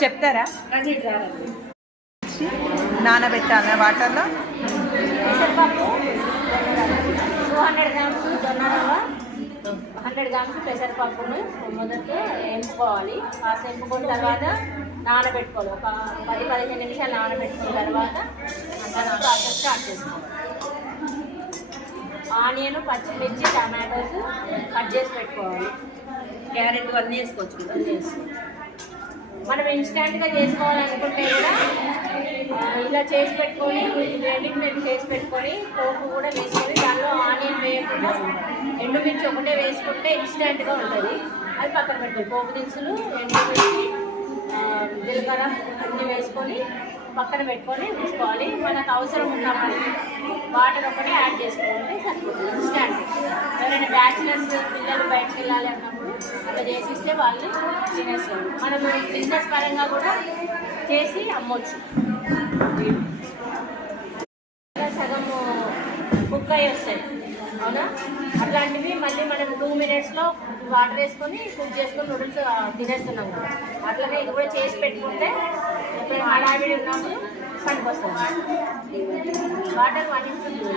చెప్తారా? నానబెట్టాలా వాటర్లో? పెసరపప్పు 200 గ్రామ్స్ జొన్న రవ్వ, 100 గ్రామ్స్ పెసరపప్పును మొదట ఎంపుకోవాలి. కాస్త ఎంపుకున్న తర్వాత నానబెట్టుకోవాలి. ఒక 10-15 నిమిషాలు నానబెట్టుకున్న తర్వాత ప్రాసెస్ స్టార్ట్ చేసుకోవాలి. ఆనియన్, పచ్చిమిర్చి, టమాటోస్ కట్ చేసి పెట్టుకోవాలి. క్యారెట్ అన్నీ వేసుకోవచ్చు. మనం ఇన్స్టెంట్గా చేసుకోవాలనుకుంటే కూడా ఇలా చేసి పెట్టుకొని రెండింటి చేసి పెట్టుకొని పోపు కూడా వేసుకొని దానిలో ఆనియన్ వేయకుండా ఎండుమిర్చి ఒకటే వేసుకుంటే ఇన్స్టెంట్గా ఉంటుంది. అది పక్కన పెట్టాలి. పోపు దినుసులు, ఎండుమిర్చి, జీలకర్ర అన్నీ వేసుకొని పక్కన పెట్టుకొని ఉంచుకోవాలి. మనకు అవసరం ఉన్న వాటర్ ఒకటే యాడ్ చేసుకోవాలి. సరిపోతుంది ఇన్స్టెంట్. ఎవరైనా బ్యాచిలర్స్ పిల్లలు బయటకు వెళ్ళాలి అన్నప్పుడు అలా చేసిస్తే వాళ్ళు తినేస్తారు. మనం బిజినెస్ పరంగా కూడా చేసి అమ్మొచ్చు. సగము కుక్ అయ్యి వస్తాయి అవునా. అట్లాంటివి మళ్ళీ మనం 2 minutesలో వాటర్ వేసుకొని కుక్ చేసుకొని నూడిల్స్ తినేస్తున్నాం కదా. అట్లాగే ఇది కూడా చేసి పెట్టుకుంటే ఎప్పుడైనా హడావిడి ఉన్నప్పుడు పనికి వస్తుంది. వాటర్ 1:2.